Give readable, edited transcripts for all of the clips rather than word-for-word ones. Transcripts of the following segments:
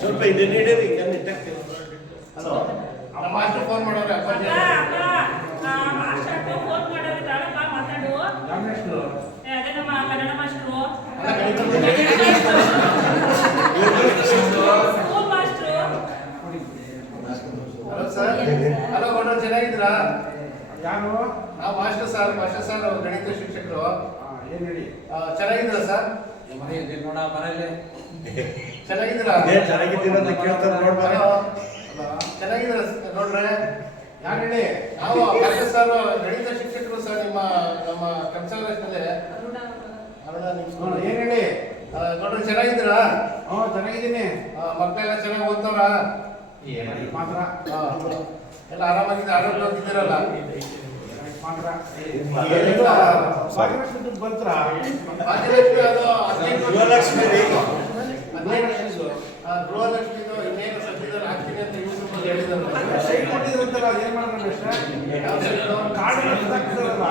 ಸ್ವಲ್ಪ ಇದೆ ನೀಡೇರಿ hello master phone ಮಾಡೋರೆ ಮಾಸ್ಟರ್ ಫೋನ್ ಮಾಡೋರೆ ತಾಳಪ್ಪ ಮಾತಾಡು ರಾಮೇಶ್ರು ಅದೇ ನಮ್ಮ Kannada master school master hello sir hello ಗೌಡ್ರ ಚೆನ್ನಾಗಿದ್ದೀರಾ ಯಾರು ನಾವು ಮಾಸ್ಟರ್ ಸರ್ ಗಣಿತ ಶಿಕ್ಷಕರು ಏನ್ ಹೇಳಿ ಚೆನ್ನಾಗಿದ್ದೀರಾ ಸರ್ ನೋಡ ಮನೇಲಿ ಚೆನ್ನಾಗಿದ್ದೀರಾ ಚೆನ್ನಾಗಿದ್ದೀರಾ ಅಂತ ಕೇಳ್ತಾರೆ ನೋಡ್ಬಾರ ಚೆನ್ನಾಗಿದ್ದೀರಾ ನೋಡ್ರೆ ಯಾರು ಹೇಳಿ ನಾವು ಮಾಸ್ಟರ್ ಸರ್ ಗಣಿತ ಶಿಕ್ಷಕರು ಸರ್ ನಮ್ಮ ಕಂಸಾಲದಲ್ಲಿ ಏನ್ ಹೇಳಿ ನೋಡ್ರಿ ಚೆನ್ನಾಗಿದ್ದೀರಾ ಚೆನ್ನಾಗಿದ್ದೀನಿ ಮಕ್ಕಳೆಲ್ಲ ಚೆನ್ನಾಗಿ ಓದ್ತಾವ್ರ ಮಾತ್ರ ಎಲ್ಲ ಆರಾಮಾಗಿದೆ ಆರೋಗ್ಯವಾಗಿದ್ದೀರಲ್ಲ ಮಾತ್ರ ಬಂತ್ರ ಭಾಗ್ಯಲಕ್ಷ್ಮಿ ಅದು ಗೃಹಲಕ್ಷ್ಮಿ ಗೃಹಲಕ್ಷ್ಮಿದು ಇನ್ನೇನು ಸದ್ಯದಲ್ಲಿ ಹಾಕ್ತೀನಿ ಅಂತ ಯೂಟ್ಯೂಬ್ ಅಲ್ಲಿ ಹೇಳಿದ್ದಾರೆ ಸೈಟ್ ಕೊಟ್ಟಿದ್ರಂತಲ್ಲ ಏನ್ ಮಾಡಿದ್ರೆ ಯಾವ ಸೈಟು? ಕಾರ್ಡ್ ಅಲ್ಲ,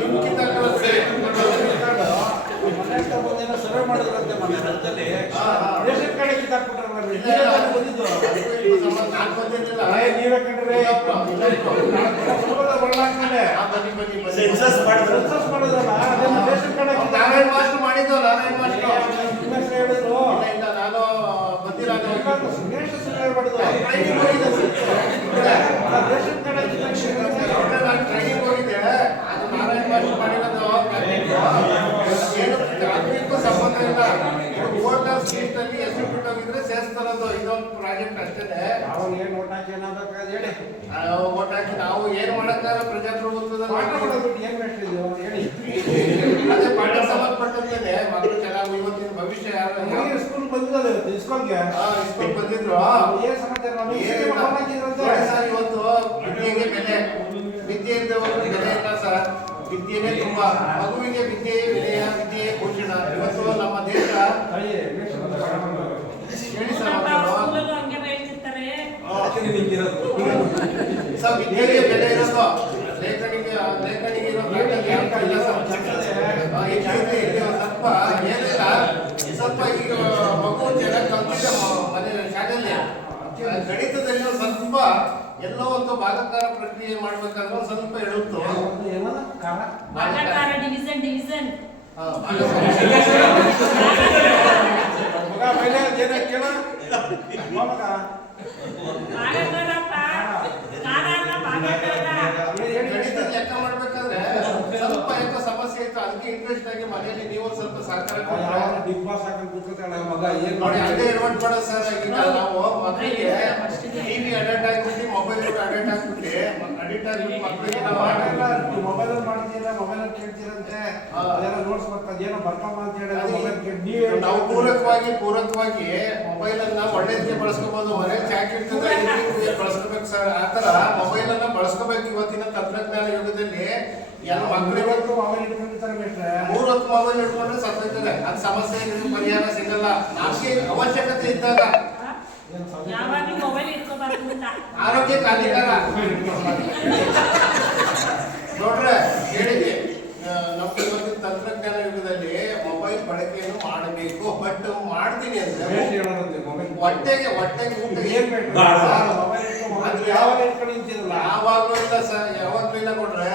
ನಿಮ್ಗಿಂತ ಸರ್ವೆ ಮಾಡಿದ್ರಂತೆ ಮೊನ್ನೆ ರಜದಲ್ಲಿ ರೇಷನ್ ಕಾರ್ಡ್ ಕಿತ್ತಾಕ್ಬಿಟ್ರಲ್ಲ ಬಂದಿದ್ದು ನಾನು ಬಂದಿರಲಿಲ್ಲ ನೀವೇ ಕಂಡ್ರೆ ಒಳ್ಳಾಗ್ತದೆ ಸೆನ್ಸಸ್ ಮಾಡಿದ್ರು ಸೆನ್ಸಸ್ ಮಾಡಿದ್ರಲ್ಲ ರೇಷನ್ ಕಾರ್ಡ್ ನಾರಾಯಣ ಮಾಸ್ಟರ್ ಮಾಡಿದ್ದು ನಾರಾಯಣ ಮಾಸ್ಟರ್ ಹೇಳಿದ್ರು ಇಲ್ಲ ನಾನು ಬಂದಿಲ್ಲ ಸುರೇಶ್ ಸರ್ವೆ ಮಾಡಿದ್ರು ಟ್ರೈನಿಂಗ್ ಹೋಗಿದ್ದೆ ರೇಷನ್ ಕಾರ್ಡ್ ನಾನು ಟ್ರೈನಿಂಗ್ ಹೋಗಿದ್ದೆ ಅದು ನಾರಾಯಣ ಮಾಸ್ಟರ್ ಮಾಡಿರೋದು ಏನು ಅದಕ್ಕೂ ಸಂಬಂಧ ಇಲ್ಲ ವೋಟರ್ಸ್ ಲಿಸ್ಟ್ ಅಲ್ಲಿ ಹೆಸರು ಬಿಟ್ಟೋಗಿದ್ರೆ ಸೇರಿಸ್ತಾರದು ಇದೊಂದು ಪ್ರಾಜೆಕ್ಟ್ ಅಷ್ಟೇ ಯಾವಾಗ ಏನ್ ಓಟ್ ಹಾಕಿ ಏನಾಗಬೇಕಾದ್ರೆ ಹೇಳಿ ಓಟ್ ಹಾಕಿ ನಾವು ಏನು ಮಾಡಕ್ಕಾರ ಪ್ರಜಾಪ್ರಭುತ್ವದಲ್ಲಿ ಪಾಠ ಮಾಡೋದು ಏನ್ ಮಾಡ್ತಿದ್ವಿ ಹೇಳಿ ಅದೇ ಪಾಠ ಸಂಬಂಧಪಟ್ಟಂತೆ ಮಕ್ಕಳು ಚೆನ್ನಾಗಿ ಇವತ್ತಿನ ಭವಿಷ್ಯ ಯಾರು ಸ್ಕೂಲ್ ಬಂದಿರೋದು ಇಸ್ಕೊಳ್ಗೆ ಇಸ್ಕೊಂಡು ಬಂದಿದ್ರು ಏನ್ ಸಮಾಚಾರ ನೋಡಿ ಸರ್ ಇವತ್ತು ವಿದ್ಯೆಗೆ ಬೆಲೆ ವಿದ್ಯೆ ಇದ್ದವರು ಬೆಲೆ ಇಲ್ಲ ಸರ್ ವಿದ್ಯೆನೇ ತುಂಬಾ ಮಗುವಿಗೆ ವಿದ್ಯೆ ವಿನಯ ವಿದ್ಯೆ ಭೂಷಣ ಇವತ್ತು ನಮ್ಮ ದೇಶ ಹೇಳಿ ಸರ್ ಸ್ಕೂಲಲ್ಲೂ ಹಂಗೆ ಹೇಳ್ತಿರ್ತಾರೆ ಸರ್ ವಿದ್ಯೆಗೆ ಬೆಲೆ ಇರೋದು ಲೇಖನಿಗೆ ಇರೋ ಇಲ್ಲ ಸ್ವಲ್ಪ ಏನಿಲ್ಲ ಸ್ವಲ್ಪ ಈಗ ಮಗು ಚೆನ್ನಾಗಿ ಕಲ್ತಿದ್ದೆ ಮನೆ ಶಾಲೆಯಲ್ಲಿ ಗಣಿತದಲ್ಲಿ ಸ್ವಲ್ಪ ಎಲ್ಲೋ ಒಂದು ಭಾಗಕಾರ ಪ್ರಕ್ರಿಯೆ ಮಾಡ್ಬೇಕಾದ್ರೆ ಸ್ವಲ್ಪ ಎಡುತ್ತು ಭಾಗಾಕಾರ ಡಿವಿಷನ್ ಗಣಿತ ಲೆಕ್ಕ ಮಾಡ್ಬೇಕಾದ್ರೆ ಸ್ವಲ್ಪ ಯಾಕೋ ಸಮಸ್ಯೆ ಇತ್ತು ಅದಕ್ಕೆ ಇಂಟ್ರೆಸ್ಟ್ ಆಗಿ ಮನೆಯಲ್ಲಿ ನೀವು ಸ್ವಲ್ಪ ಸಹಕಾರ ನೋಡಿ ಅದೇ ಎಡವಟ್ ಮಾಡೋ ಸರ್ ಈಗ ನಾವು ಮಕ್ಕಳಿಗೆ ಟಿವಿ ಅಡಲ್ಟ್ ಆಗ್ಬಿಟ್ಟು ಮೊಬೈಲ್ ಅಡಲ್ಟ್ ಆಗ್ಬಿಟ್ಟು ಅಡಿಕ್ಟ್ ಆಗ್ಬಿಟ್ಟು ಮಕ್ಕಳಿಗೆ ಮೊಬೈಲ್ ಮಾಡ್ತೀರಾ ಮೊಬೈಲ್ ಕೇಳ್ತೀರಂತೆ ಅದೆಲ್ಲ ನೋಟ್ಸ್ ಬರ್ತದೆ ಏನೋ ಬರ್ಕಮ್ಮ ಅಂತ ಹೇಳಿ ನಾವು ಪೂರಕವಾಗಿ ಮೊಬೈಲ್ ಅನ್ನ ಒಳ್ಳೇದಕ್ಕೆ ಬಳಸ್ಕೋಬಹುದು ಮನೇಲಿ ಚಾಟ್ ಇರ್ತದೆ ಬಳಸ್ಕೋಬೇಕು ಸರ್ ಆತರ ಮೊಬೈಲ್ ಅನ್ನ ಬಳಸ್ಕೋಬೇಕು ಇವತ್ತಿನ ತಂತ್ರಜ್ಞಾನ ಯುಗದಲ್ಲಿ ಎಲ್ಲ ಮಕ್ಕಳಿಗೆ ಮೊಬೈಲ್ ಇಟ್ಕೊಂಡಿರ್ತಾರೆ ಬಿಟ್ರೆ 3 ಹೊತ್ತು ಮೊಬೈಲ್ ಇಟ್ಕೊಂಡ್ರೆ ಸತ್ತೋಯ್ತದೆ ಅದು ಸಮಸ್ಯೆ ಪರಿಹಾರ ಸಿಗಲ್ಲ ನಮ್ಗೆ ಅವಶ್ಯಕತೆ ಇದ್ದಾಗ ಯಾವಾಗಲೂ ಮೊಬೈಲ್ ಇಟ್ಕೋಬಾರ್ದು ಅಂತ ಆರೋಗ್ಯ ಹಾನಿಕರ ನೋಡ್ರೆ ಹೇಳಿದ್ವಿ ನಮ್ಗೆ ಇವತ್ತಿನ ತಂತ್ರಜ್ಞಾನ ಯುಗದಲ್ಲಿ ಮೊಬೈಲ್ ಬಳಕೆಯನ್ನು ಮಾಡಬೇಕು ಬಟ್ ಮಾಡ್ತೀನಿ ಅಂದ್ರೆ ಹೊಟ್ಟೆಗೆ ಊಟ ಏನ್ ಬೇಕು ಯಾವಾಗ್ಲೂ ಇಲ್ಲ ಸರ್ ಯಾವಾಗ್ಲೂ ಇಲ್ಲ ಕೊಟ್ರೆ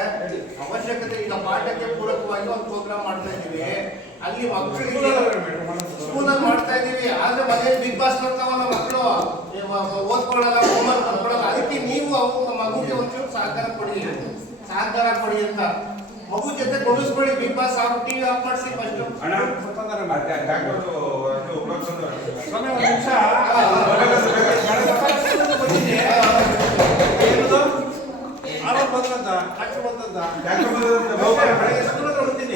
ಅವಶ್ಯಕತೆ ಈಗ ಪಾಠಕ್ಕೆ ಪೂರಕವಾಗಿ ಒಂದು ಪ್ರೋಗ್ರಾಮ್ ಮಾಡ್ತಾ ಇದೀವಿ ಅಲ್ಲಿ ಮಕ್ಕಳಿಗೆ ಸ್ಕೂಲಲ್ಲಿ ಮಾಡ್ತಾ ಇದೀವಿ ಆದ್ರೆ ಮನೇಲಿ ಬಿಗ್ ಬಾಸ್ ಬರ್ತಾವಲ್ಲ ಮಕ್ಕಳು ಓದ್ಕೊಳ್ಳಲ್ಲ ಹೋಮ್ವರ್ಕ್ ಮಾಡ್ಕೊಳ್ಳಲ್ಲ ಅದಕ್ಕೆ ನೀವು ಮಗುಗೆ ಒಂಚೂರು ಸಹಕಾರ ಕೊಡಿ ಅಂತ ಮಗು ಜೊತೆ ಕೊಡಿಸ್ಕೊಳ್ಳಿ Big Boss off TV off ಮಾಡಿಸಿ ಫಸ್ಟ್ ಸಮಯ ಒಂದು ನಿಮಿಷ ಆರೋಗ್ಯ ಬಂದಂತ ಡಾಕ್ಟರ್ ಬಂದಂತ ಬೆಳಗ್ಗೆ ಸ್ಕೂಲ್ ನೋಡ್ತೀನಿ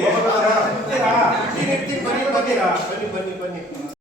ಬನ್ನಿ